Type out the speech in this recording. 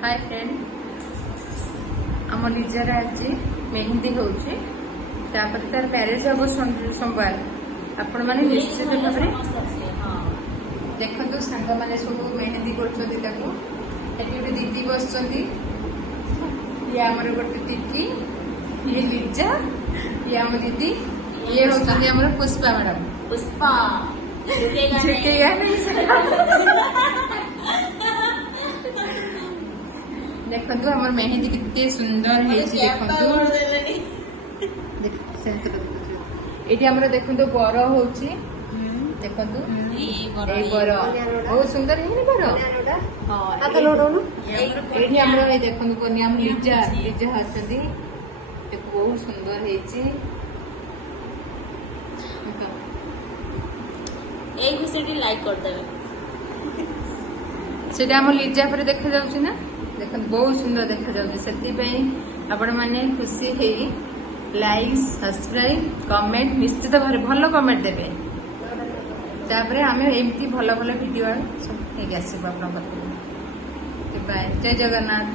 Hi friend आम lizard आज मेहंदी होची तापर तार मैरिज हम सोमवार आपण माने निश्चित भाव देखो सांग मैंने सब मेहंदी कर दीदी बस ये आमर गोटे दीदी ये लिजा ये आम दीदी ये होती आमर पुष्पा मैडम पुष्पा झुकेगा नहीं देखो हमर मेहंदी कितने सुंदर है ये हमर देखो बर हो देखो बर बहुत सुंदर है बर ये देखो कन्या लिजा लिजा हसती बहुत सुंदर है लाइक कर देवे सेटा हम लिजा पर देखा जाउछि ना देखो बहुत सुंदर देखा जाउछि सेति पई आपण माने खुशी है लाइक सब्सक्राइब कमेंट निश्चित भाव भल कमेंट देवे तापर आम एमती भल भल वीडियो सब आसब आप बाय जय जगन्नाथ।